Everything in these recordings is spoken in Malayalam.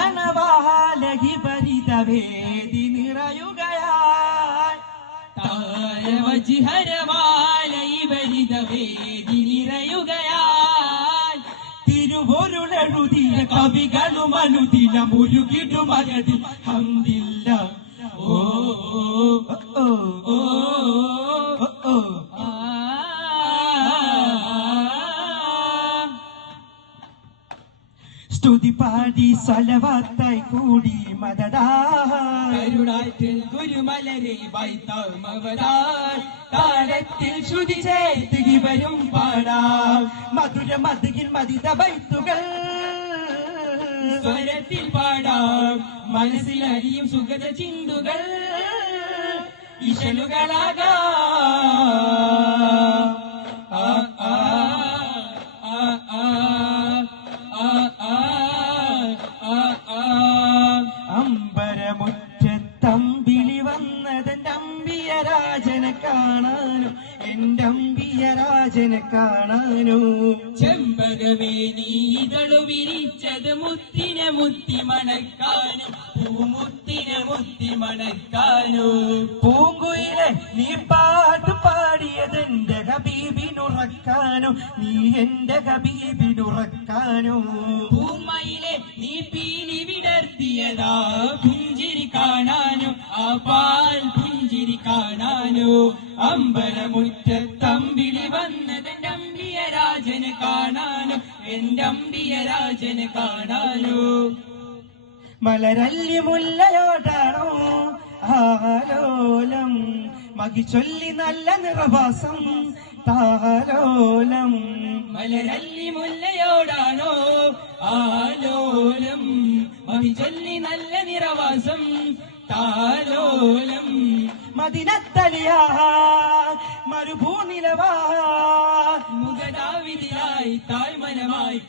താരവജുഗണവാലകി പരിതവേദി നിറയുകയായി താരവജിഹരവാലയി പരിതവേദി നിറയുകയായി തിരുവൊരുളെഴുതിയ കവികളും അനുദിന മുരുകിടുമകതിൽ ഹംദില്ല ഓ ഓ ഓ ഓ സ്തുതി പാടി സ്വലവത്തായി കൂടി മദദാരുടാറ്റിൽ ഗുരുമലരെ വൈത്താമവരാൽ താരത്തിൽ ശ്രുതി ചേർത്തുകി വരും പാടാം മധുര മധുകിൽ മതിത ബൈത്തുകൾ സ്വരത്തിൽ പാടാം മനസ്സിലറിയും സുഗത ചിന്തുകൾ ഇശലുകളാകാം അമ്പരമുറ്റത്തമ്പിളി വന്നതെന്റെ അമ്പിയ രാജനെ കാണാനോ എന്റെ അമ്പിയ രാജനെ കാണാനോ ചെമ്പകമേ നീതളു വിരിച്ചത് മുത്തിനെ മുത്തി മണക്കാനും പൂമുത്തിനെ മുത്തി മണക്കാനോ പൂങ്കുയിലെ നീ പാട്ടു പാടിയത് എന്റെ ഹബീബിനുറക്കാനോ നീ എന്റെ ഹബീബിനുറക്കാനോ പൂമയിലെ നീ പീലി വിടർത്തിയതാ പുഞ്ചിരി കാണാനോ ആ പാൽ പുഞ്ചിരി കാണാനോ അമ്പലമുറ്റത്തമ്പിളി വന്നതെന്റെ അമ്പിയ രാജന് കാണാനോ എന്റെ അമ്പിയ രാജന് കാണാനോ മലരല്ലി മുല്ലയോടാണോ ആലോലം മകി ചൊല്ലി നല്ല നിറവാസം താലോലം മലരല്ലി മുല്ലയോടാണോ ആലോലം മകി ചൊല്ലി നല്ല നിറവാസം താലോലം മദിനത്തലിയാ മരുഭൂനിലവാ മുഖദാവിദിയായി തായ്മനമായി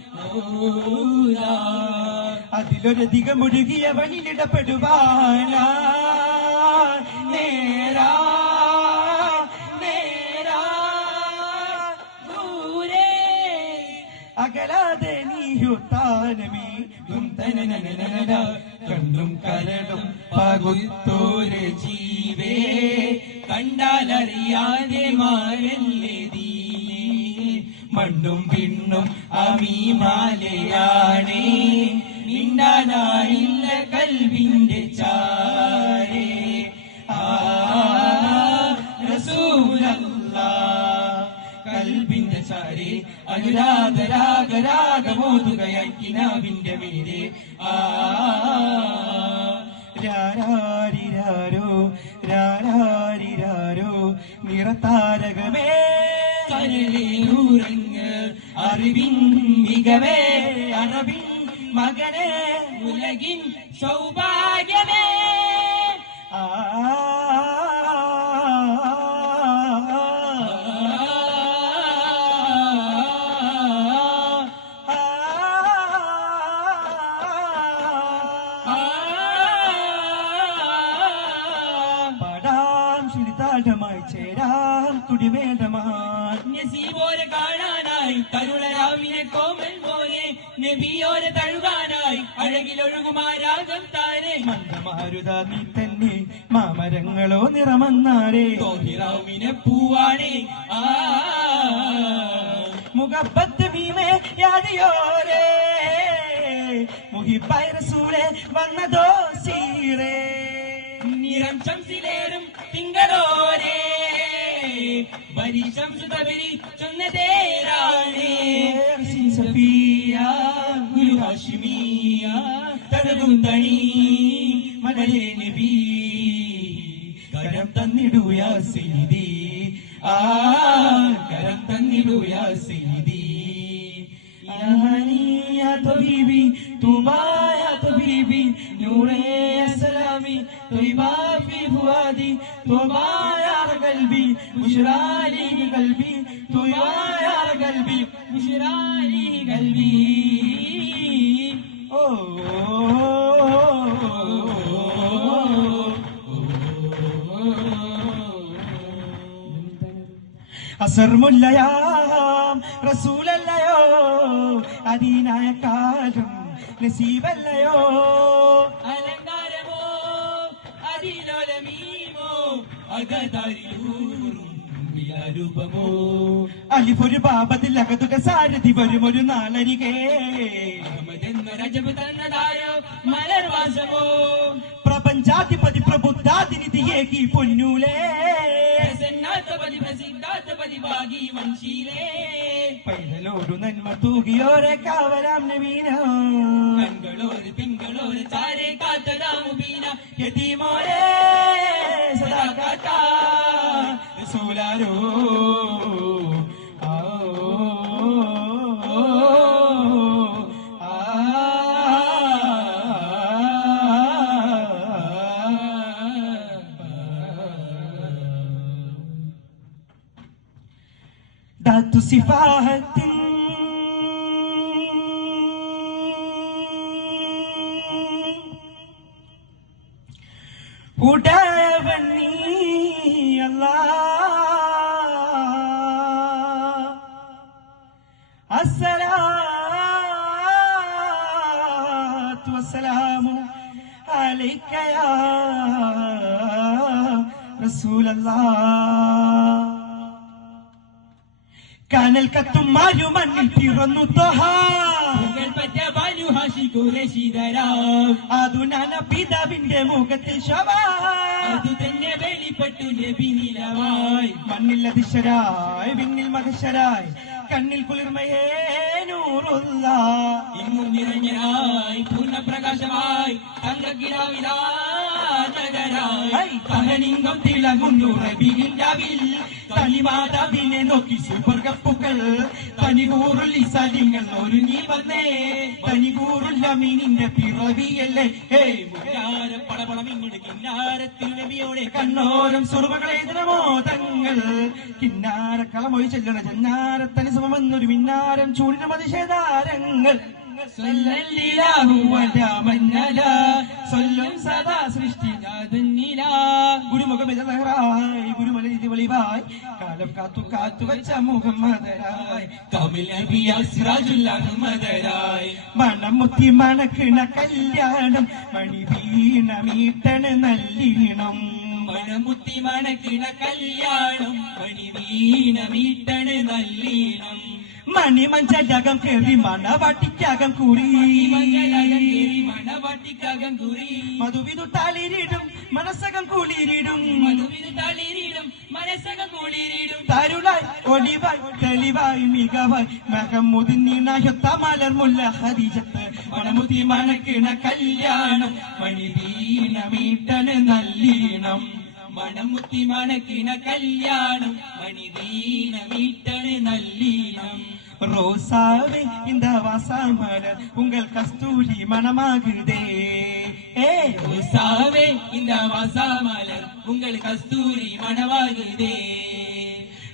അതിലൊരധികം ഒഴുകിയവനിലിടപെടുവാനാ നേരാ നേരാ ദൂരെ അകലാതെ നീയോ താനമേ കണ്ടും കരടും പകുത്തോര് ജീവേ കണ്ടാലറിയാതെ മാരല്ലേ ദീനേ മണ്ണും പിണ്ണും അമീമാലയാണേ മിണ്ടാനായില്ല കൽവിന്റെ ചാരേ കൽബിന്റെ ചാരേ അനുരാഗരാഗരാഗമോതുകയായി കിനാവിന്റെ മീരെ രാരാരിരാരോ രാരാരിരാരോ നിറതാരകമേ കരളേറൂരങ്ങ് അറിവിൻ മികവേ അറബിൻ മകനെ ഉലകിൻ സൗഭാഗ്യമേ പാടാം ശ്രുതിതാഠമായി ചേരാം തുടിമേടമാൻ നസീബോരെ കാണാനായി തരുളരാവിനെ കോമൽ പോലെ നബിയോരെ തഴുകാനായി അഴകിലൊഴുകുമാരാഗം താരെ മന്ദമാരുത നീ തന്നെ മാമരങ്ങളോ നിറമന്നാരേ തോഹിറാമിനെ പൂവാണേ മുഖപ്പത്ത് ഭീമേ യാദിയോരേ മുഹിബായ റസൂലേ വന്നതോ സീറേ നിറം ശംസിലേറും തിങ്കളോരേ ബരി ശംസു തബരി ചൊന്നതേരാണേ സഫിയ ഗുരു ഹാഷിമിയ തടകും തണി മലരെ നബി കരം തന്നിടുയാ സീതി കരം തന്നിടുയാ സീതി يا طبيبي طوبى يا طبيبي نوري يا سلامي طيبة في فؤادي طوبى يا قلبي بشرى لي قلبي طوبى يا قلبي بشرى لي قلبي അസർ മുല്ലയാം റസൂലല്ലയോ അതീനായ കാലം നസീബല്ലയോ അലങ്കാരമോ അതിലോലമീമോ അകതാരിലൂറും രൂപമോ അലിഫൊരു പാപത്തിൽ അകതുക സാരഥി വരുമൊരു നാളരികെ രജബ് തന്നതായോ മലർവാസമോ പ്രപഞ്ചാധിപതി പ്രബുദ്ധാതിനിധിയേകി പൊന്നൂലേ പ്രസന്നാധിപതി പ്രസിദ്ധാധിപതി ഭാഗി വംശീലേ പൈതലോടു നന്മ തൂകിയോരെ കാവരാം നവീന കൺകളോര് തിങ്കളോര് ചാരെ കാത്തരാമുബീന യതീമോരെ സദാ കാത്താ റസൂലാരോ ذات صفات ഉടയവൻ നീ അല്ലാഹ് അസ്സലാത്തു വസ്സലാമു അലൈക യാ റസൂലല്ലാഹ് കനൽ കത്തും മാരു മണ്ണിൽ പിറന്നു അതു നാന പിതാവിന്റെ മുഖത്തിൽ ശോഭ അതു തന്നെ വെളിപ്പെട്ടു നബിനിലവായി മണ്ണിൽ അതിശരായി വിണ്ണിൽ മഹശരായി കണ്ണിൽ കുളിർമയേ നൂറുള്ള ഇങ്ങും നിറഞ്ഞനായി പൂർണ്ണപ്രകാശമായി തങ്കക്കിടാവിലായി തഹനിങ്കം തിളങ്ങുന്നു റബീഇൽ തനിമാതാവിനെ നോക്കി സുവർഗപ്പുകൾ തനികൂറുൽ ഇസാലിങ്ങൾ ഒരുങ്ങി വന്നേ തനികൂറുൽ അമീനിന്റെ പിറവിയല്ലേ പടപടമിങ്ങട് കിന്നാരത്തിൽ നബിയോടെ കണ്ണോരം സുറുമകളെഴുതണമോ തങ്ങൾ കിന്നാര കളമൊഴി ചെല്ലണ ചെന്നാരത്തനി സമമെന്നൊരു മിന്നാരം ചൂടിന മതിശേതാരങ്ങൾ സ്വല്ലം സദാ സൃഷ്ടി ഗുരുമുഖമിതായി ഗുരുമലി വെളിവായി കാലം കാത്തു കാത്തു വെച്ച മുഹമ്മദരായി കമിൽ നബിയ സിറാജുൽ അഹ്മദരായി മണം മുത്തി മണക്കിണ കല്യാണം മണി വീണ മീട്ടണ നല്ലീണം മണമുത്തി മണക്കിണ കല്യാണം മണി വീണ മീട്ടണ നല്ലീണം മണിമഞ്ചലകം കേറി മണവാട്ടിക്കകം കൂടി മണവാട്ടിക്കകം കുറി മധുവിധു താളിരിടും മനസ്സകം കുളിരിടും തളിരിടും മനസ്സകം കുളിരിടും തരുളായി ഒളിവായി തെളിവായി മികവായി മഹമുദിനൊത്ത മലർ മുല്ല ഹദീജത്ത് മണമുതി മണക്കിണ കല്യാണം മണി വീണ മീട്ടണ നല്ലീണം മണമുത്തി മണക്കിണ കല്യാണം മണി വീണ മീട്ടണ നല്ലീണം ரோசாவே இந்த வாசமலர் உங்கள் கஸ்தூரி மனமாகுதே ரோசாவே இந்த வாசமலர் உங்கள் கஸ்தூரி மனமாகுதே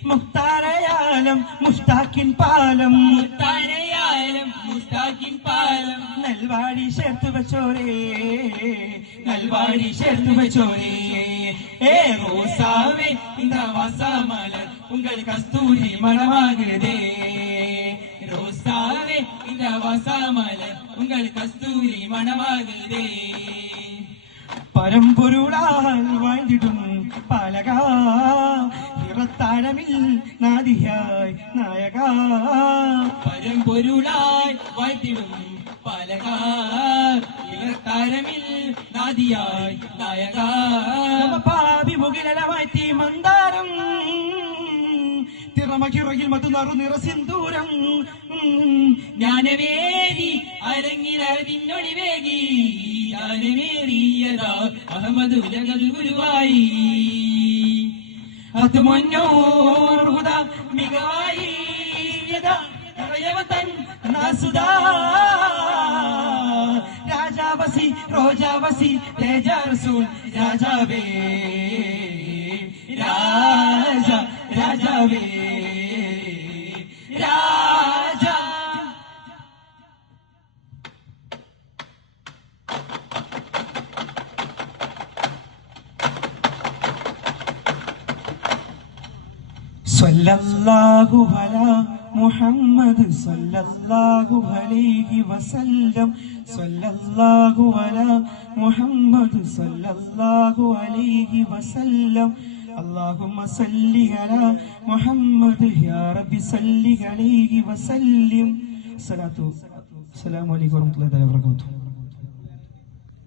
മുക്താരയാലം മുസ്താക്കിൻ പാലം മുക്താരയാലം മുസ്താക്കിൻ പാലം നെൽവാടി ചേർത്ത് വെച്ചോരേ നെൽവാടി ചേർത്ത് വെച്ചോരേ റോസാവേ இந்த வாசமலர் உங்கள் கஸ்தூரி மனமாகுதே ரோசாவே இந்த வாசமலர் உங்கள் கஸ்தூரி மனமாகுதே പരമ്പൊരുളാൽ വാഴ്ന്നിടും പാലക ഇറത്താഴമിൽ നാദിയായി നായക പരമ്പൊരുളായി വാഴ്ത്തിടും പാലക ഇളത്താരമിൽ നാദിയായി നായക പാപി മുകിലവാഴ്ത്തി മന്ദാരം തിറമകിറയിൽ മധുനറു നിറ സിന്ദൂരം ജ്ഞാനവേദി അരങ്ങിലറിഞ്ഞൊളിവേകി ജ്ഞാനമേറിയതാ അഹമ്മദ് ഉലകൽ ഗുരുവായി അത് മുന്നോർഹുദ മികവായി തൻ നാസുദാ രാജാവസി റോജാവസി തേജ റസൂൽ രാജാവേ രാജ രാജാവേ രാജ സല്ലല്ലാഹു അലാ മുഹമ്മദ് സല്ലല്ലാഹു അലൈഹി വസല്ലം സല്ലല്ലാഹു അലാ മുഹമ്മദ് സല്ലല്ലാഹു അലൈഹി വസല്ലം اللهم صل على محمد يا رب صل عليه وسلم السلام عليكم ورحمة الله وبركاته.